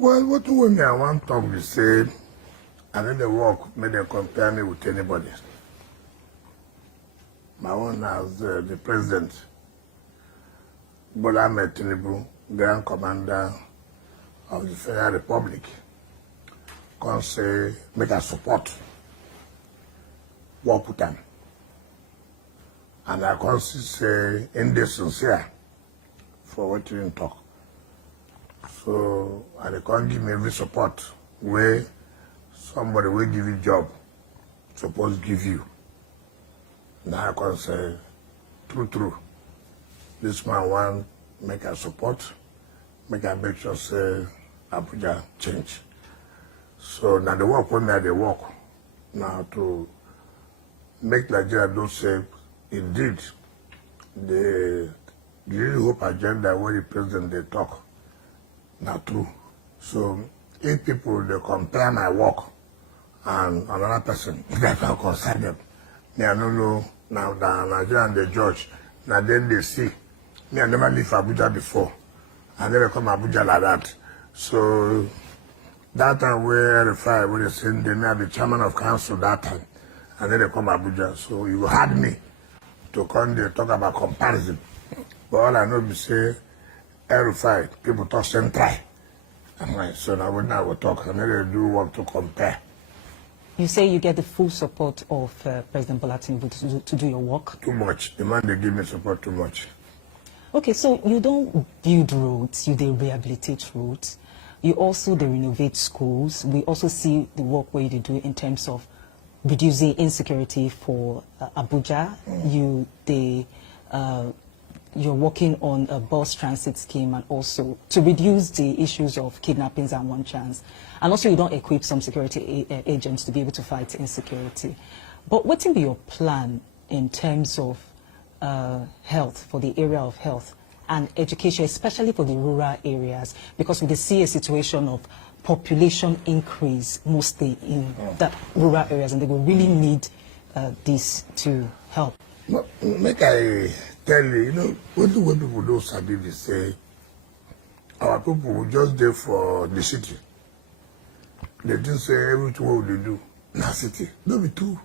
Well, what when I want to talk, we say, I need the work, may they compare me with anybody. My own as the president, but I'm a Tinubu, Grand Commander of the Federal Republic, can say, make a support, work with them. And I can say, in the sincere, for what you talk. So, and they can't give me every support where somebody will give you job, suppose give you. Now I can say, true. This man want make a support, make a make sure say Abuja change. So now the work when they work now to make Nigeria do say indeed the really hope agenda where the president they talk not true. So if people they compare my work and another person that can concern them, me I don't know now that Nigeria and the judge now then they see me I never leave Abuja before. I never come Abuja like that. So that time where they send they may be chairman of council that time and then they come Abuja. So you had me to come there talk about comparison. But all I know is say RFI, people talk central. I'm like, so now when I will talk, I never do work to compare. You say you get the full support of President Bola Tinubu to do your work? Too much. The man they give me support too much. Okay, so you don't build roads, you they rehabilitate roads. You also they renovate schools. We also see the work where you do in terms of reducing insecurity for Abuja. You're working on a bus transit scheme and also to reduce the issues of kidnappings and one chance. And also you don't equip some security agents to be able to fight insecurity. But what will be your plan in terms of health, for the area of health and education, especially for the rural areas? Because we see a situation of population increase mostly in the rural areas and they will really need this to help. Make I tell you, you know, what do people do sabi they say, our people will just there for the city. They just say everything what they do in the city. Don't be true.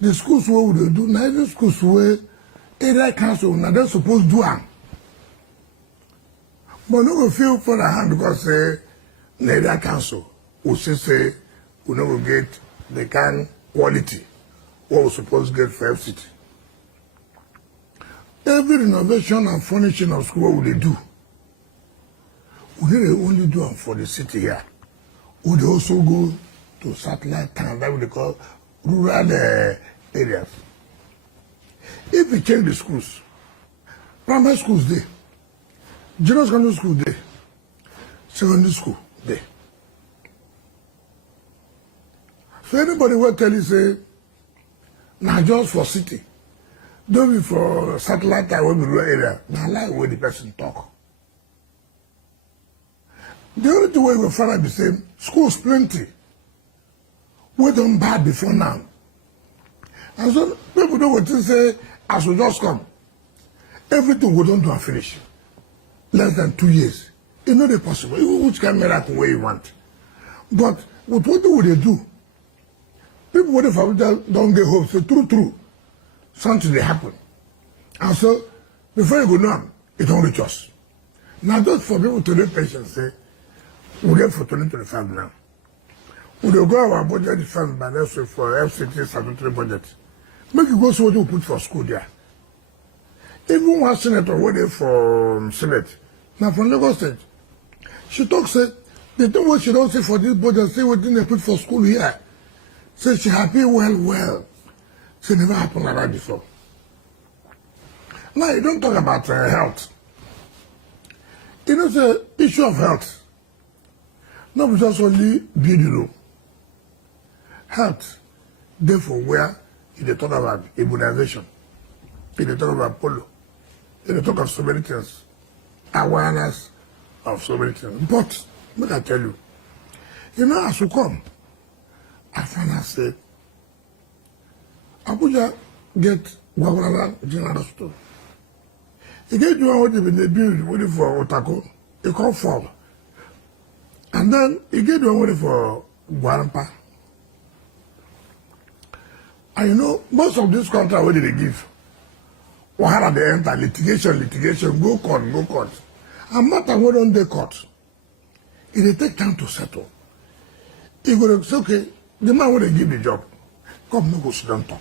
The schools what would they do? Now the schools where area council now they're supposed to do them. But no go feel for the hand because the area council will say we no go get the kind quality what we supposed to get for FCT. Every renovation and furnishing of school, what would they do? Would they only do them for the city here? Would they also go to satellite town, that what they call rural areas? If we change the schools, primary schools there, junior secondary school there, secondary school there. So anybody will tell you say, now just for city. Don't be for satellite town or rural area. Now like where the person talk. The only thing we will find out the same, schools plenty. We don't bad before now. And so people don't want to say, as we just come, everything we don't do and finish. Less than 2 years. It's not possible. Which kind of miracle way you want. But what do they do? People what if don't get hope, say true. Something they happen. And so, before you go down, it don't reach us. Now, just for people to live patient, say, we'll get for 2025 now. We'll go our budget fund by next week for FCT statutory budget. Make it go so what you put for school there. Even one senator waiting for Senate, now from Lagos State, she talks, say, the thing what she don't say for this budget, say what they put for school here. Say she happy well. It never happened like that before. Now, you don't talk about health. You know, the issue of health. Not just only building. Health, therefore, where you talk about immunization, you talk about polio, you talk of so many things, awareness of so many things. But, let I tell you, you know, as you come, I find I say, Abuja get Gwagwalada General Store. You get you what they build waiting for Otako, it can't fall. And then you get one way for Guarampa. And you know, most of these contracts, what did they give? What are they enter? Litigation, go court. And matter what on the court. It will take time to settle. You go to say, okay, the man will give the job. Come, no go sit down talk.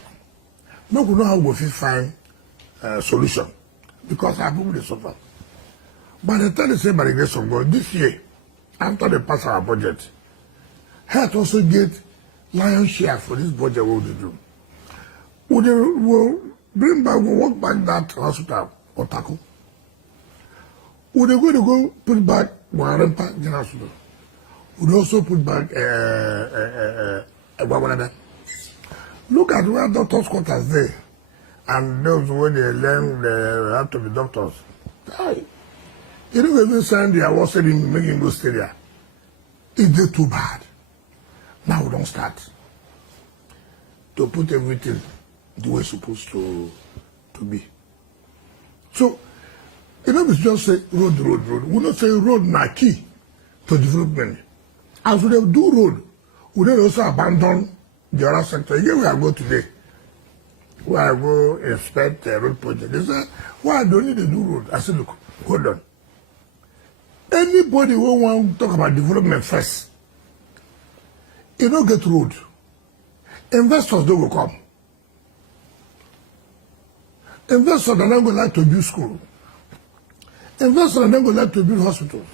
No go know how we find a solution. Because our people will suffer. By the time they say by the grace of God, this year, after they pass our budget, health also get lion's share for this budget what we do. We'll bring back, we'll walk back that hospital, Otako. We're going to go put back Guarampa General Hospital. We'll also put back Look at where doctors' quarters there. And those when they learn, they have to be doctors. Aye. You don't even send the award setting making go stay there. It's too bad. Now we don't start to put everything the way it's supposed to be. So, you know, we just say road. We don't say road na key to development. As we do road, we don't also abandon the other sector. Here we are go today. We are go inspect a road project. They say, why don't you do road? I said, look, hold on. Anybody who want to talk about development first, you don't get road. Investors don't go come. Investors are not going to like to build school. Investors are not going to like to build hospitals.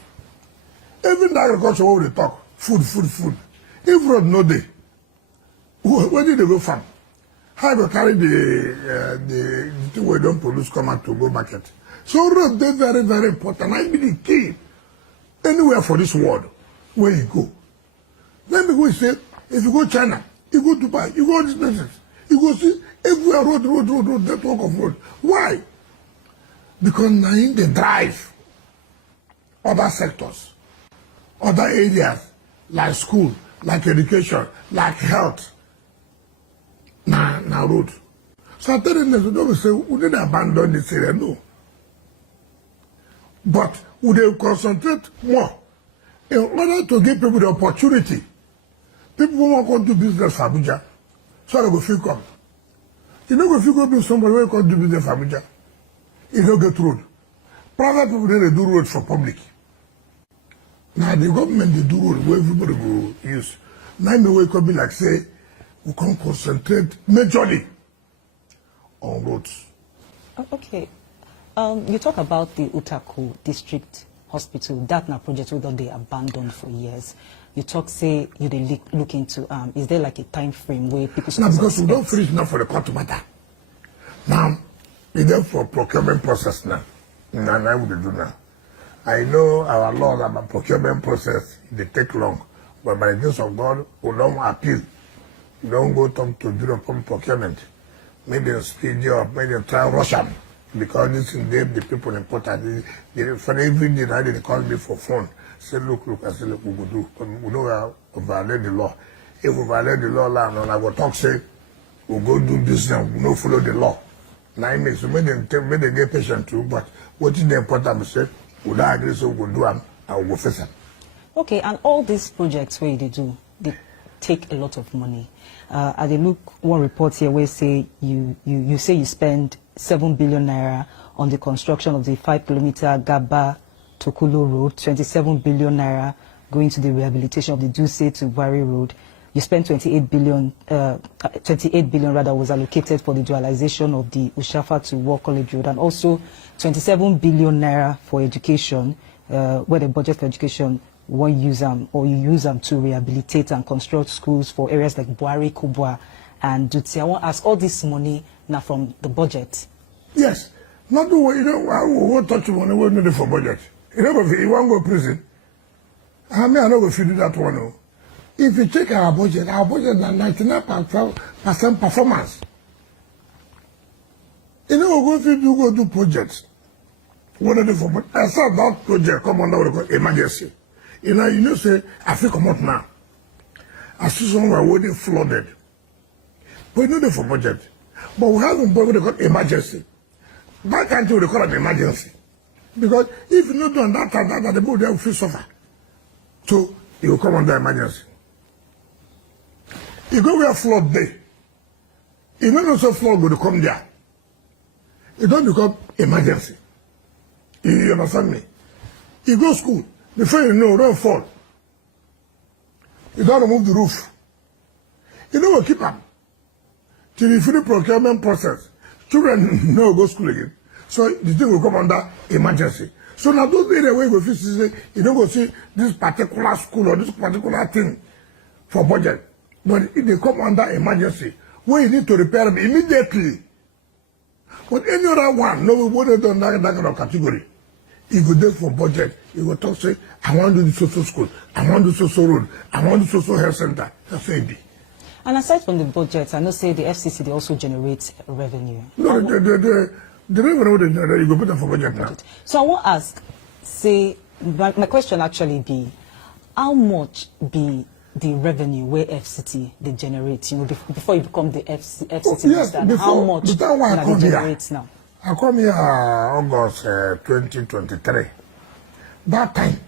Even the agriculture, what we talk, food. If road no day, where did they go farm? How they carry the thing we don't produce come out to go market? So road is very, very important. I be the key. Anywhere for this world, where you go. Then we say, if you go China, you go Dubai, you go these places, you go see everywhere road, network of road. Why? Because now they drive other sectors, other areas, like school, like education, like health. Now road. So I tell them, don't say, we didn't abandon this area, no. But would they concentrate more in order to give people the opportunity? People who want to do business for Abuja, so they go feel come. You know, if you go be somebody who can do business for Abuja, you don't get road. Private people, they do road for public. Now the government, they do road where everybody go use. Now the way could be like, say, we can concentrate majorly on roads. Okay. You talk about the Utako District Hospital. That now project will they abandoned for years. You talk, say, you they look into, is there like a time frame where people... Now, because we don't finish now for the court matter. Now, it's there for procurement process now. Now, what we do now. I know our laws about procurement process, they take long. But by the grace of God, we don't appeal. We don't go talk to Bureau of Procurement. Maybe they'll speed you up, maybe they'll try to rush them. Because this is the people important. For every day, they call me for phone. Say, look, I say, look, we will do. We know we violate the law. If we violate the law, I will talk, say, we'll go do business, we don't follow the law. Now, it makes so many get patient too, but what is the important, say, we don't agree, so we'll do them, and we'll face them. Okay, and all these projects where they do, they take a lot of money. I look one report here where say you say you spend 7 billion naira on the construction of the 5-kilometer Gaba Tokolo Road, 27 billion naira going to the rehabilitation of the Duse to Wari Road. You spent 28 billion rather was allocated for the dualization of the Ushafa to War College Road, and also 27 billion naira for education, where the budget for education one use them or you use them to rehabilitate and construct schools for areas like Buari, Kubwa, and Dutse. I want to ask all this money now from the budget. Yes, not the way, you know, I won't touch money, we need it for budget. You know, if you want to go to prison, I mean, I know if you do that one. No. If you check our budget is 99% performance. You know, if you go do projects, what are they for? I saw that project come under what emergency. You know, say, I feel come out now. I see someone already flooded. But you know they for budget. But we have what they call emergency. That country they call it emergency. Because if you not do that, the boat they will feel suffer. So you will come under emergency. You go where flood day. You don't also flood go to come there. It don't become emergency. You understand me? You go school, before you know, don't fall. You don't remove the roof. You know what, keep up. Till you finish procurement process. Children no go school again. So the thing will come under emergency. So now those areas where you go say, you don't go see this particular school or this particular thing for budget. But if they come under emergency, where you need to repair them immediately. But any other one, no, we wouldn't done that kind of category. You go there for budget, you go talk, say, I want to do the social school, I want to do social road, I want to do social health center. That's it. And aside from the budget, I know say the FCC, they also generate revenue. No, the revenue, you go put them for budget now. So I want to ask, say, my question actually be, how much be the revenue where FCT they generate, you know, before you become the FCT Yes, before, how much the time when I come they here, generate now? I come here August 2023. That time,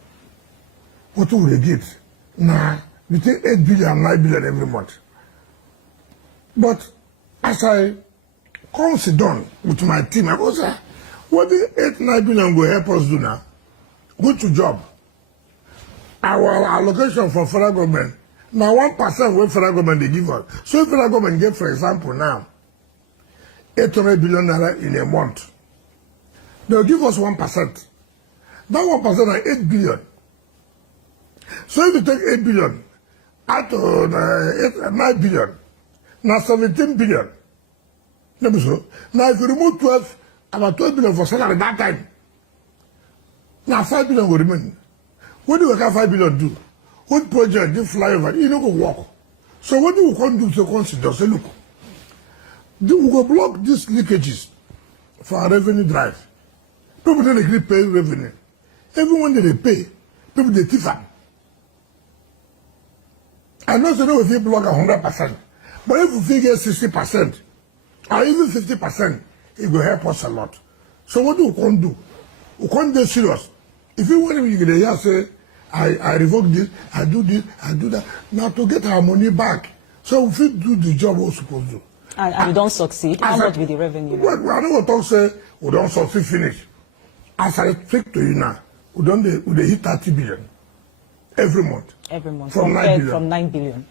what will they get? Now, between 8 billion and 9 billion every month. But as I come sit down with my team, I go say, what the 8-9 billion will help us do now? Go to job. Our allocation from federal government, now 1% where federal government they give us. So if federal government get, for example, now, 800 billion naira in a month, they'll give us 1%. That 1% is 8 billion. So if you take 8 billion out of 9 billion, now 17 billion. So, now if you remove 12, about 12 billion for salary at that time, now 5 billion will remain. What do we have 5 billion do? What project they fly over? You know go work. So what do we can do to consider? Say, look, we go block these leakages for our revenue drive. People don't agree pay revenue. Everyone that they pay, people they thief them. I know so if you block 100%, but if we figure 60% or even 50%, it will help us a lot. So what do we can do? We can't be serious. If you want to hear say, I revoke this, I do this, I do that. Now to get our money back, so we fit do the job we're supposed to do. And we don't succeed. How much will the revenue? Well, I don't want to say we don't succeed finish. As I speak to you now, we hit 30 billion every month. Every month. From 9 billion. From 9 billion.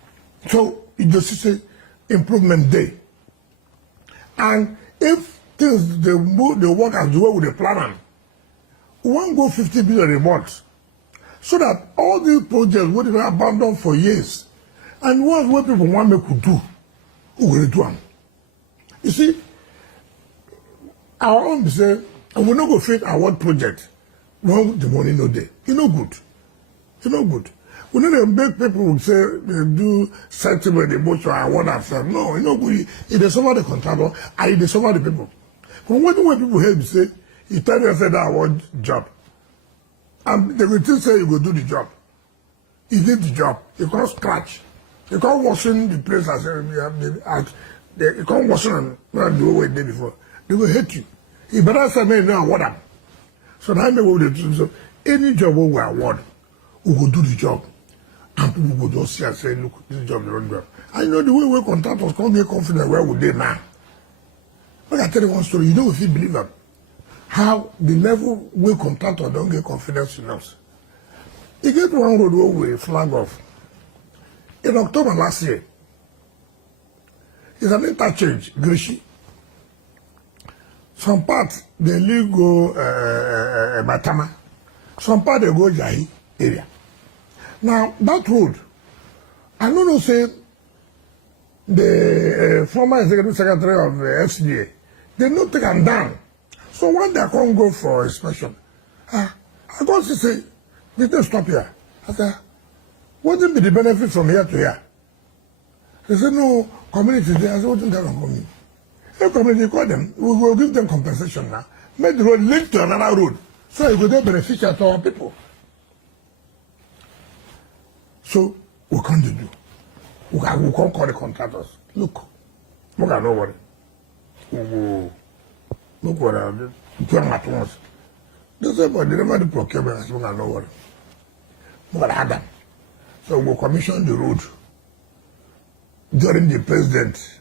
So it just is improvement day. And if things they work as well with the plan, we won't go 50 billion a month. So that all these projects would be abandoned for years. And what people want me to do, we will do them. You see, our own say, we will not go fit our project when the money no there. It's no good. It's no good. We need to make people who say they do sentiment, emotion, and what I've said. No, it's no good. It is over the contractor, and it is over the people. But when people hear me say, you tell them say that I want job. And they will still say you go do the job. You did the job. You can't scratch. You can't washing the place as you can't wash them when do what they did before. They will hate you. You better say me now what I'm. So now me what they do. So any job we award, we will do the job. And people will just see and say, look, this job they don't do. I know the way we contractors can't get confident where would they now. But I tell you one story, you know if you believe that. How the level we contractor don't get confidence in us. You get one road where we flag off. In October last year, it's an interchange, Grishi. Some parts they leave go Matama. Some parts they go Jahi area. Now that road, I don't know say the former executive secretary of FCDA, they not take them down. So when they can't go for inspection, I got to say, they didn't stop here. I said, what will be the benefit from here to here? They said, no, community there. I said, what do you think of community? If community call them, we will give them compensation now. Make the road link to another road. So it will be beneficial to our people. So, what can they do? We can't call the contractors. Look, we can nobody. Look what I did. 2 at once. They say, but they never do procurement. I said, no worry. But I had them. So we commissioned the road during the president's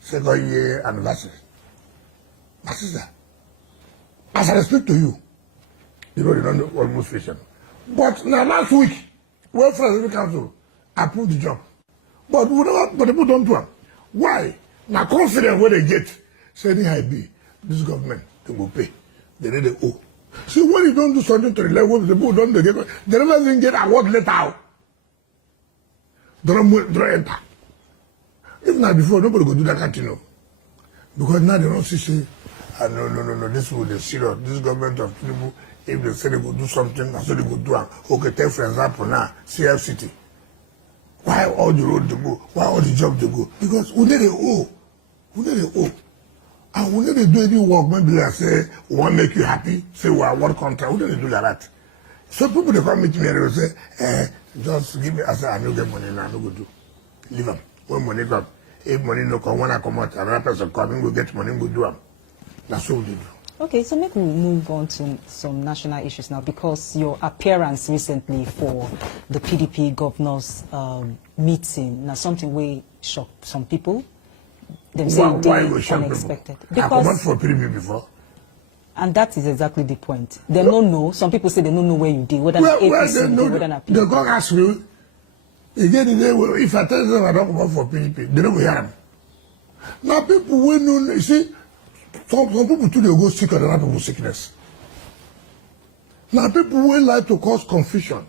second year anniversary. My sister, as I speak to you, the road is not almost finished. But now last week, Welfare Council approved the job. But the people don't do it. Why? Now confident where they get, saying I be this government they will pay. They need the owe. See, when you don't do something to the level the people don't get, they never even get award letter. They don't enter. If not before, nobody go do that continue. Because now they don't say, no, this will be serious. This government of Tinubu, if they say they go do something, that's what they go do. Okay, take for example now, CFCT. Why all the road to go? Why all the jobs to go? Because we need a owe. We need a owe. And we need to do any work, maybe I say, we want to make you happy, say we are work contract. We need to do that. So people they come meet me and they say, just give me, I say, I don't get money now, I don't go do. Leave them. When money come, if money no come, when I come out, another person come, go get money, go do them. That's what we do. Okay, so maybe we'll move on to some national issues now, because your appearance recently for the PDP governors meeting, now something way shocked some people. Them saying why you shock unexpected. People? I come out for PDP before. And that is exactly the point. They don't know. Some people say they don't know where you did, whether well, APC they know, whether PDP. They go ask me. Again, if I tell them I don't come out for PDP, they don't go hear them. Now people will know, you see, some people too, they go sick of other people's sickness. Now people will like to cause confusion.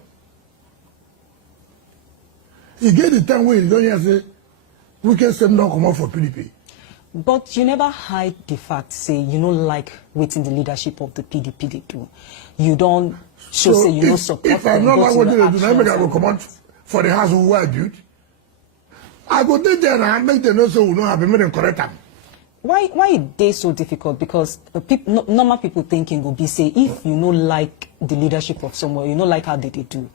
You get the time where you don't hear say, we can say don't come out for PDP. But you never hide the fact, say, you don't like waiting the leadership of the PDP they do. You don't show, say, you don't support if I'm not like what they do, I will come out for the house who I built. I go there and I make them know so we don't have them correct them. Why are they so difficult? Because normal people thinking will be, say, if you don't like the leadership of someone, you don't like how they do,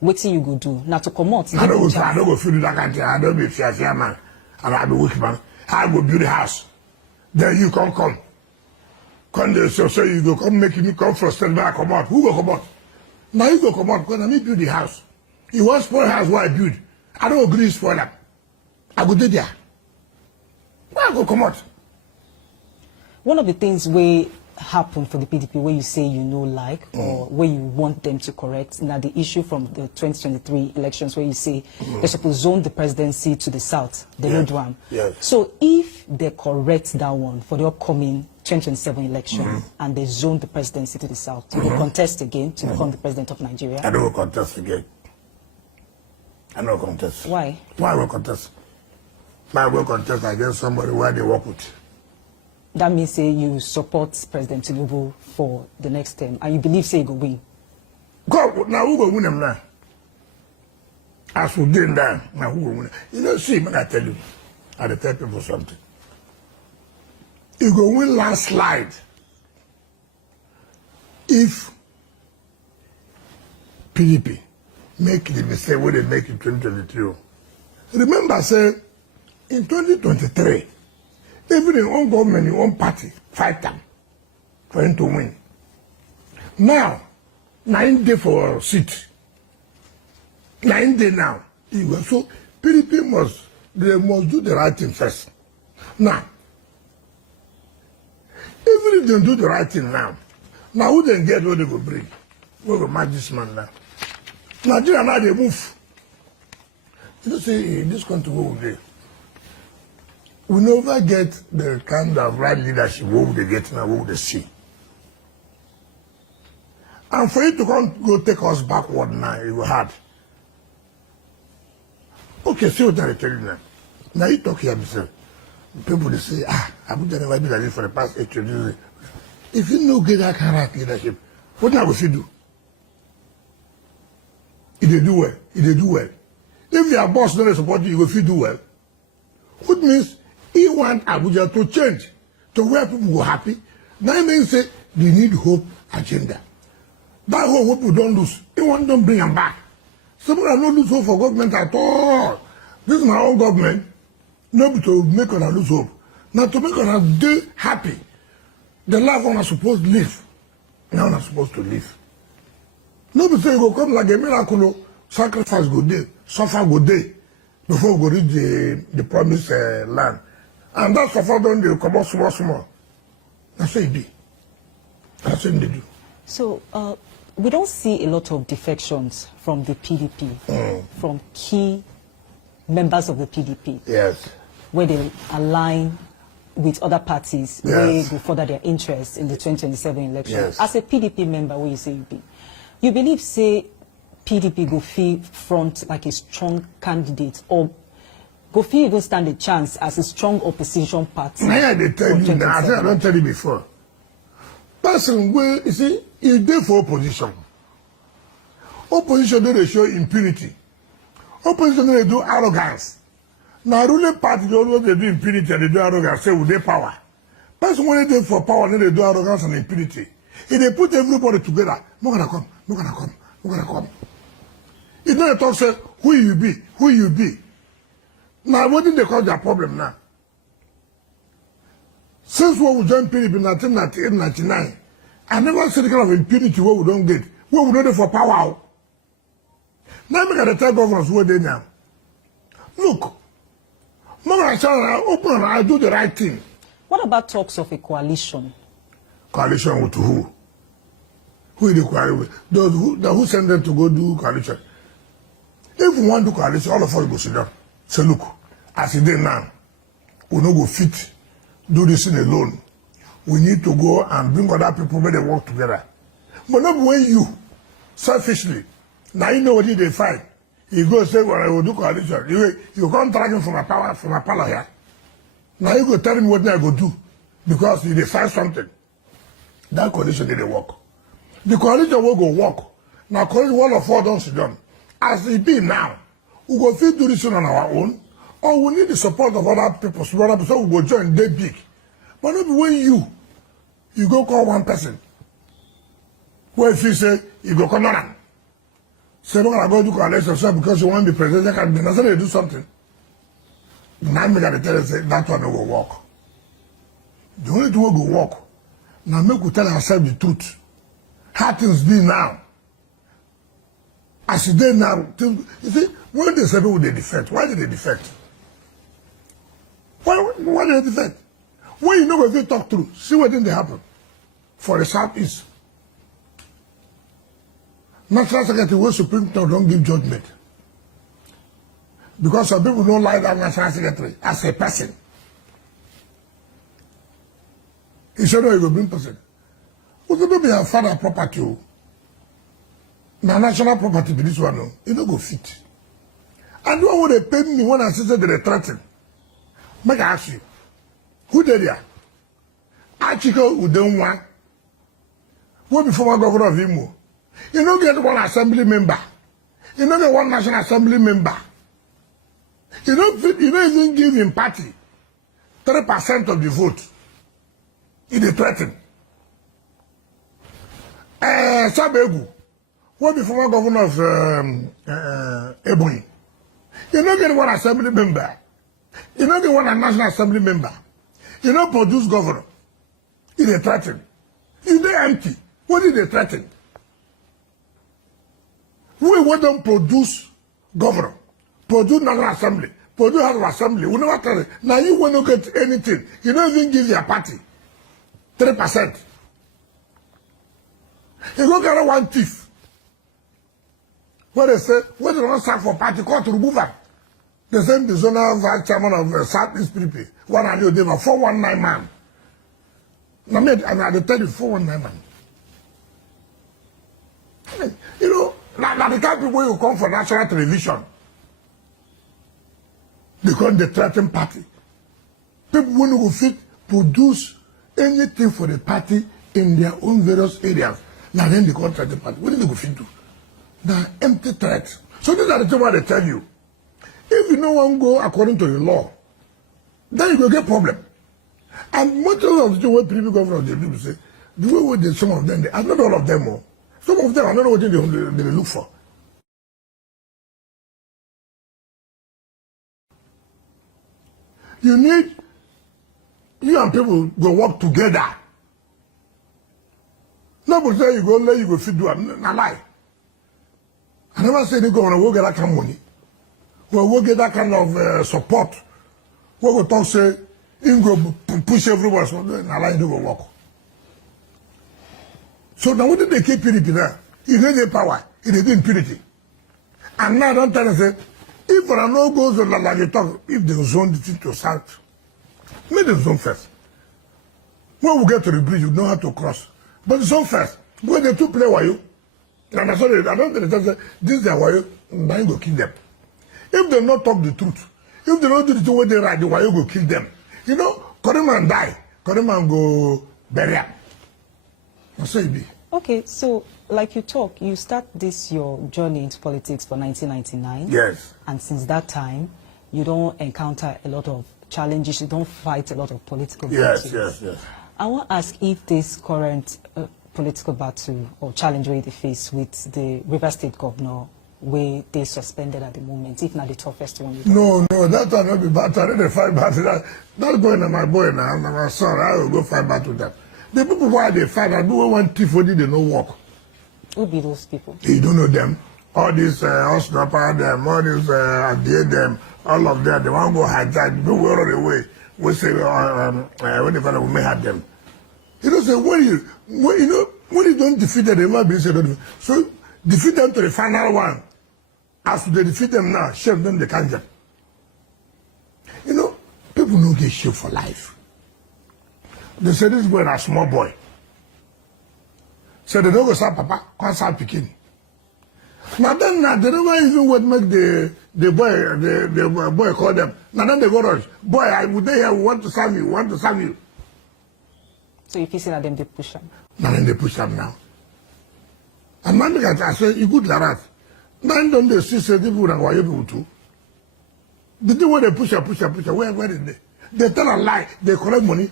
what thing you go do? Now to come out. I don't go feel that country. I don't be fear man. And I be weak man. I go build a house. Then you come. Come there, so you go come make me come frustrated when I come out. Who go come out? Now you go come out because I need build the house. You want spoil the house where I build. I don't agree to spoil them. I go there. Why I go come out? One of the things where happen for the PDP where you say you know like or where you want them to correct, now the issue from the 2023 elections where you say they're supposed to zone the presidency to the south, the road one. Yes. So if they correct that one for the upcoming 2027 election and they zone the presidency to the south, you will contest again to become the president of Nigeria? I don't contest again. I don't contest. Why? Why will contest? I will contest against somebody where they work with. That means say you support President Tinubu for the next term, and you believe say he will win. God, now who will win them now? As we did that, now who will win? You know, see, when I tell you, I tell people something. You go win landslide if PDP make the mistake where they make in 2023. Remember, say, in 2023, even in own government, your own party, fight them for him to win. Now, 9 days for a seat. 9 days now. So PDP must do the right thing first. Now, even if they do the right thing now who then get what they will bring? We will match this man now. Nigeria now they move. You know, say in this country where we live, we never get the kind of right leadership what they get now, what they see. And for it to go take us backward now, it will hard. Okay, see what I tell you now. Now you talk here, Mr. People they say, Abuja never been like this for the past 8 years. If you no get that kind of leadership, what now will you do? If they do well, If your boss doesn't support you, will do well. Which means he want Abuja to change to where people go happy. That means say they need hope agenda. That hope people don't lose. He want them bring them back. Some people don't lose hope for government at all. This is my own government. Not to make us lose hope. Now to make us do happy. The life one are supposed to live. Now I'm supposed to leave. Nobody say you go come like a miracle, sacrifice go day, suffer go day, before we go reach the promised land. And that suffer don't do, come out small. That's what it be. That's what they do. So, we don't see a lot of defections from the PDP, from key members of the PDP. Yes. Where they align with other parties, Yes. where go further their interests in the 2027 election. Yes. As a PDP member, where you say you be, you believe, say, PDP go feel front like a strong candidate, or go feel even stand a chance as a strong opposition party? Now they tell you now, I don't tell you before. Person where you see, is there for opposition. Opposition they show impunity. Opposition they do arrogance. Now ruling party they always they do impunity and they do arrogance, say with their power. Person when they for power, then they do arrogance and impunity. If they put everybody together, no gonna come, no gonna come, no gonna come. If they talk say who you be, who you be. Now what did they cause their problem now? Since when we joined PDP in 1998, 1999, I never see the kind of impunity where we don't get. Where we don't get for power. Now we got to tell governors where they now. Look, I open and I do the right thing. What about talks of a coalition? Coalition with who? Who is the coalition with? Those who send them to go do coalition? If we want to do coalition, all of us go sit down. Say, look, as it is now, we don't go fit. Do this in alone. We need to go and bring other people where they work together. But not when you, selfishly, now you know what they fight. You go say, well, I will do coalition. You can't drag him from a power here. Now you go tell him what I go do. Because you decide something. That coalition didn't work. The coalition will go work. Now coalition all of us don't sit down. As it be now, we go fit do this on our own. Or we need the support of other people, so we go join, they big. But not when you go call one person. Where if you say, you go come on. Say, no, I go do coalition because you want to be president candidate. That's how they do something. Now I got to tell you, say, that one will work. The only thing will work. Now make we tell ourselves the truth. How things be now. As it is now, you see, when they say people they defect, why did they defect? Why did they defect? When you know if they talk through, see what did they happen for the Southeast. National Secretary, when Supreme Court don't give judgment. Because some people don't like that National Secretary as a person. He said, no, you go bring person. But the baby have father property. Now national property be this one, no, it don't go fit. And what would they pay me when I said they threaten? Make I ask you, who did there? Achiko Udenwa, who be former governor of Imo. You don't get one assembly member. You don't get one national assembly member. You don't even give him party 3% of the vote. He dey threaten. Sabegu, who be former governor of Ebonyi. You don't get one assembly member. You don't get one national assembly member. You don't produce governor. He dey threaten. You dey empty. What did they threaten? We don't produce governor, produce national assembly, produce house of assembly. We never tell it. Now you will not get anything. You don't even give your party 3%. You go carry one thief. Where they say, when they don't start for party, call to remove her. They send the zonal vice chairman of Southeast PDP, 419 man. Now, I tell you, 419 man. I mean, you know, now the kind of people who come for national television, they call the threatening party. People who will fit produce anything for the party in their own various areas. Now then they call threatening party. What did they go fit do? Now empty threats. So these are the things what they tell you. If you no one go according to the law, then you will get problem. And much of the way previous governors they do say, the way with some of them, not all of them, some of them I don't know what they look for. You need, you and people go work together. Nobody say you go let you go feed do am. Na lie. I never say they go on go get that kind of money. We'll get that kind of support. We go talk say, you go push everybody. So na lie, they go work. So now what did they keep PDP there? If they get power, it is impunity. And now don't tell us say, if there are no goals like you talk, if they zone the thing to south, make them zone first. When we get to the bridge, you know how to cross. But zone first. When the two play Wayo, and I don't think they say, this is their Wayo, and I go kill them. If they not talk the truth, if they don't do the thing when they right, the Wayo go kill them. You know, Koreman die, Koreman go bury him. That's how it be. Okay, so like you talk, you start this your journey into politics for 1999. Yes. And since that time, you don't encounter a lot of challenges. You don't fight a lot of political battles. Yes. I want to ask if this current political battle or challenge where they face with the River State governor, where they suspended at the moment, if not the toughest one. No, that will not be battle. I didn't fight battle. That's going to my boy now, my son. I will go fight battle with them. The people why they fight, I do one thief for they no work. Who be those people? You don't know them. All these Osnapa, them, all these Adie, them, all of them, they want to go hijack, do well on the way. We say, when the fellow may have them. You know, say, when you don't defeat them, they might be said, so defeat them to the final one. As they defeat them now, shame them, they can't get. You know, people don't get shit for life. They say this boy is a small boy. So they don't go say papa, can't say Pigin. Now then, they never even would make the boy call them. Now then they go rush. Boy, I would here want to serve you, So if you see that them, they push them. Now then they push them now. And man, I say, you good like that. Now don't they see say people and Wayo people too? The thing where they push, where is they? They tell a lie, they collect money.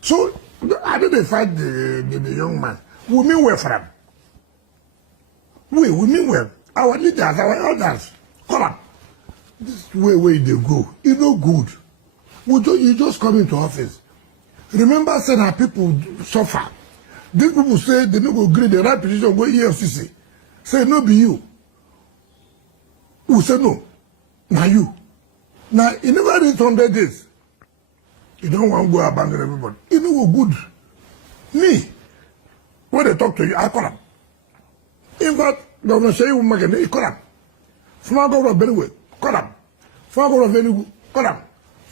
So, how do they fight the young man? We mean well for them. We mean well. Our leaders, our elders, come on. This way they go. It's no good. You just come into office. Remember saying how people suffer. These people say they don't go agree the right position, go EFCC. Say no be you. Who say no? Now you. Now, you never reach 100 days. You don't want to go abandon everybody. You know what good. Me, when they talk to you, I call them. In fact, Governor Sheyi will make it, call them. Small Governor Benue, call them. Small Governor Venugu, call them.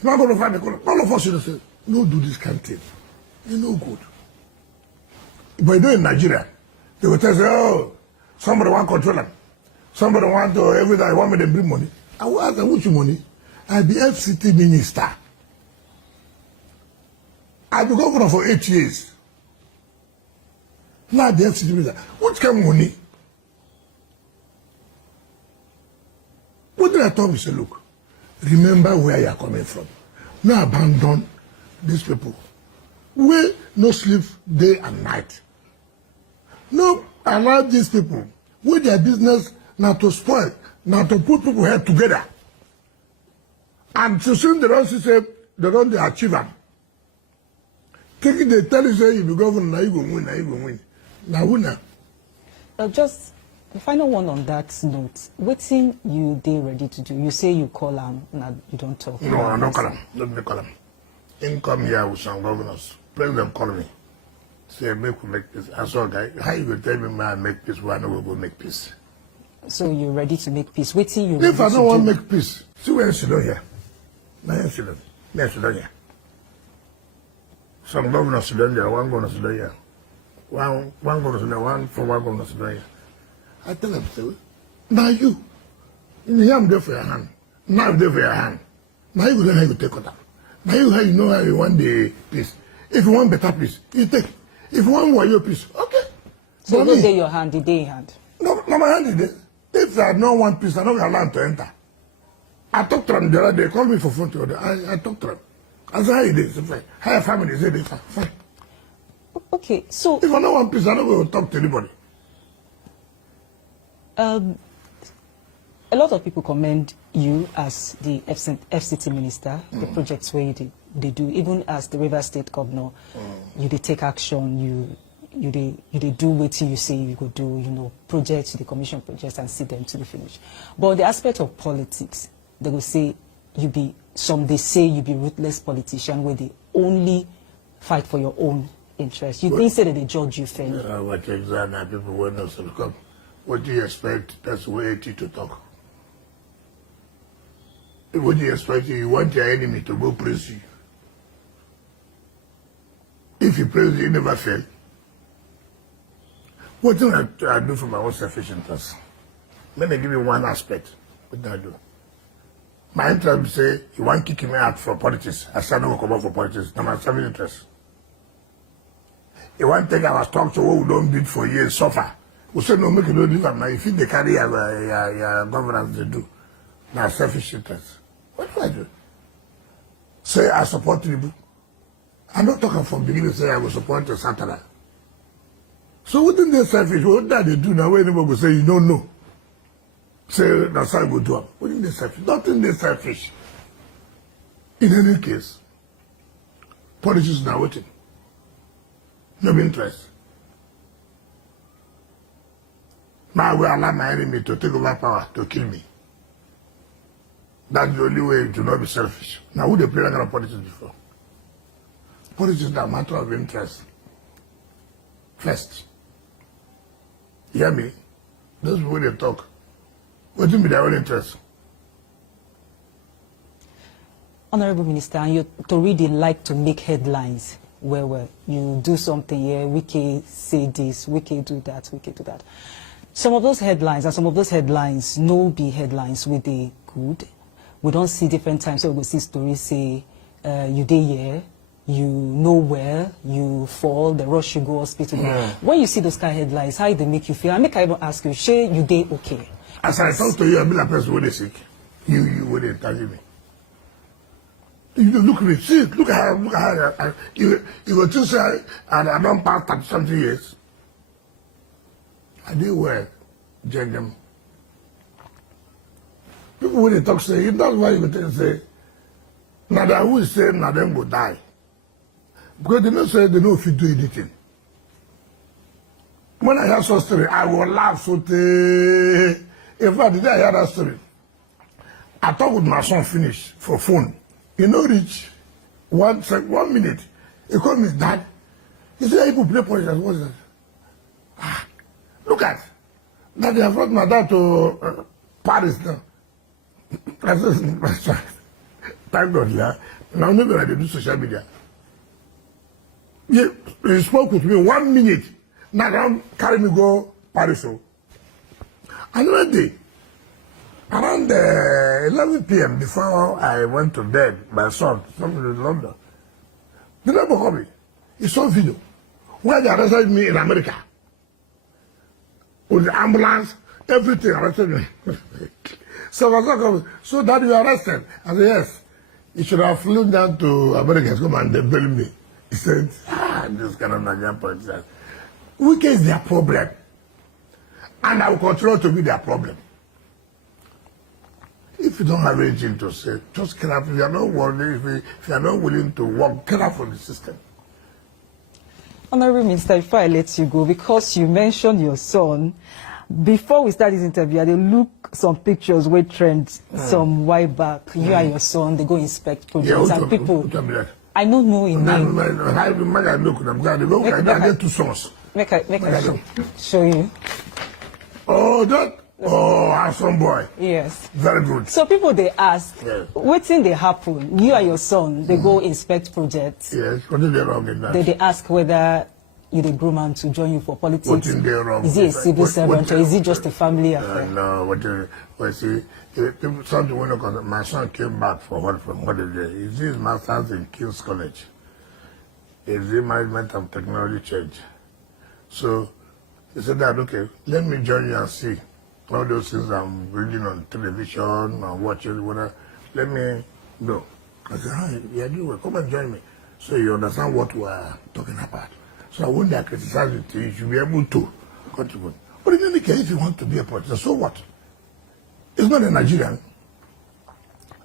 Small Governor Fane, call them. All of us should say, no do this kind of thing. You know good. But you do in Nigeria, they will tell you, oh, somebody want to control them. Somebody want to, every day, want me to bring money. I will ask them, which money? I be FCT minister. I be governor for 8 years. Now the FCT minister. What kind of money? What did I tell you? Say, look, remember where you are coming from. No abandon these people. We no sleep day and night. No allow these people with their business not to spoil, not to put people head together. And so soon they don't say they don't achieve them. Taking the tell you say you be governor, now you go win. Now winner. Just the final one on that note. What thing you they ready to do? You say you call them, now you don't talk. No, I don't call them. Don't me call them. In come here with some governors. President call me. Say we make peace. I saw guy. How you go tell me I make peace? Why not we go make peace? So you're ready to make peace? Waiting you. If I don't want to make peace, see where you sit down here. Now you sit down here. Some governors sit down there, one governor sit down here. One governor sit down, one former governor sit down here. I tell them, say, now you. In here I'm there for your hand. Now I'm there for your hand. Now you go learn how you take it up. Now you know how you want the peace. If you want better peace, you take. If you want Wayo peace, okay. So no day your hand, the day hand. No, my hand is there. If I don't want peace, I'm not allowed to enter. I talked to them the other day. They called me for phone the other day. I talked to them. I said, how you doing? Fine. How your family? They say, fine. Okay, so... If I don't want peace, I'm not going to talk to anybody. A lot of people commend you as the FCT minister, the projects where you did they do. Even as the River State governor, you dey take action, you dey do what you say you go do, you know, projects, the commission projects and see them to the finish. But on the aspect of politics, they will say some they say you be ruthless politician where they only fight for your own interest. You think say that they judge you fairly. What exactly people will not come. What do you expect? That's the way it to talk. What do you expect? You want your enemy to go praise you. If you praise you, you never fail. What do I do for my own selfish interest? Let me give you one aspect. What do I do? My interest say, you want to kick me out for politics. I said, no, come out for politics. Now my selfish interest. You want to take our stock to what we don't bid for years, suffer. We say, no, make it no difference. Now, if they carry your governance, they do. Now, selfish interest. What do I do? Say, I support Tinubu. I'm not talking from the beginning, say, I will support the Santana. So, what they selfish? What do they do now? When anybody will say, you don't know. Say, that's how I go do it. What is they selfish? Nothing they selfish. In any case, politics is now waiting. No interest. Now I will allow my enemy to take over power to kill me. That's the only way to not be selfish. Now who they play that kind of politics before? Politics is a matter of interest. First. You hear me? Those people they talk. What do you mean their own interest? Honorable Minister, and you to really like to make headlines where you do something here, Wike say this, Wike do that, Wike do that. Some of those headlines, and some of those headlines no be headlines with the good. We don't see different times, so we see stories say, you dey here, you know where, you fall, they rush you go hospital. When you see those kind of headlines, how they make you feel? I make I even ask you, Shay, you dey okay? As I talk to you, I be like person when they sick. You when they target me. You look at me, see, look at how, you go to say, I don't pass 30-something years. I did well, them. People when they talk say, that's why you go say, now that who is saying, now them will die. Because they don't say they know if you do anything. When I hear such story, I will laugh so in fact, the day I hear that story, I talk with my son finish for phone. You know, reach 1 minute. He called me, Dad. He said, people play politics. What's that? Ah, look at that. They have brought my dad to Paris now. I said, thank God, yeah. Now, maybe I do social media. He spoke with me 1 minute. Now, don't carry me go Paris. So. Another day, around 11 p.m. before I went to bed, my son, somebody in London, the neighbor called me. He saw a video where they arrested me in America. With the ambulance, everything arrested me. So my son called me, so Dad, you arrested? I said, yes. You should have flown down to America to come and bail me. He said, this kind of Nigerian politicians. Wike is their problem. And I will continue to be their problem. If you don't have anything to say, just get up. If you are not worried, if you are not willing to work, get out from the system. Honorable Minister, before I let you go, because you mentioned your son, before we start this interview, I look some pictures where trend some while back. You and your son, they go inspect projects and people. I don't know in name. I get 2 sons. Make I show you. Oh, that. Oh, handsome boy. Yes. Very good. So people they ask, yes. What thing they happen? You and your son, they go inspect projects. Yes. What is wrong in that? They ask whether you the groom to join you for politics. What is wrong? Is he a civil servant or is it just a family affair? No. See, something when my son came back from holiday. He did his master's in King's College. He's in management and technology change. So he said, Dad, okay, let me join you and see all those things I'm reading on television and watching, whatever. Let me go. I said, hi, yeah, do well. Come and join me. So you understand what we're talking about. So I won't criticize it. You should be able to contribute. But in any case, if you want to be a politician, so what? It's not a Nigerian.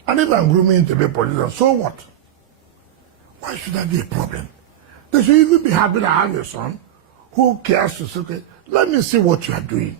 And if I'm grooming to be a politician, so what? Why should that be a problem? They should even be happy to have a son who cares to say, okay, let me see what you are doing.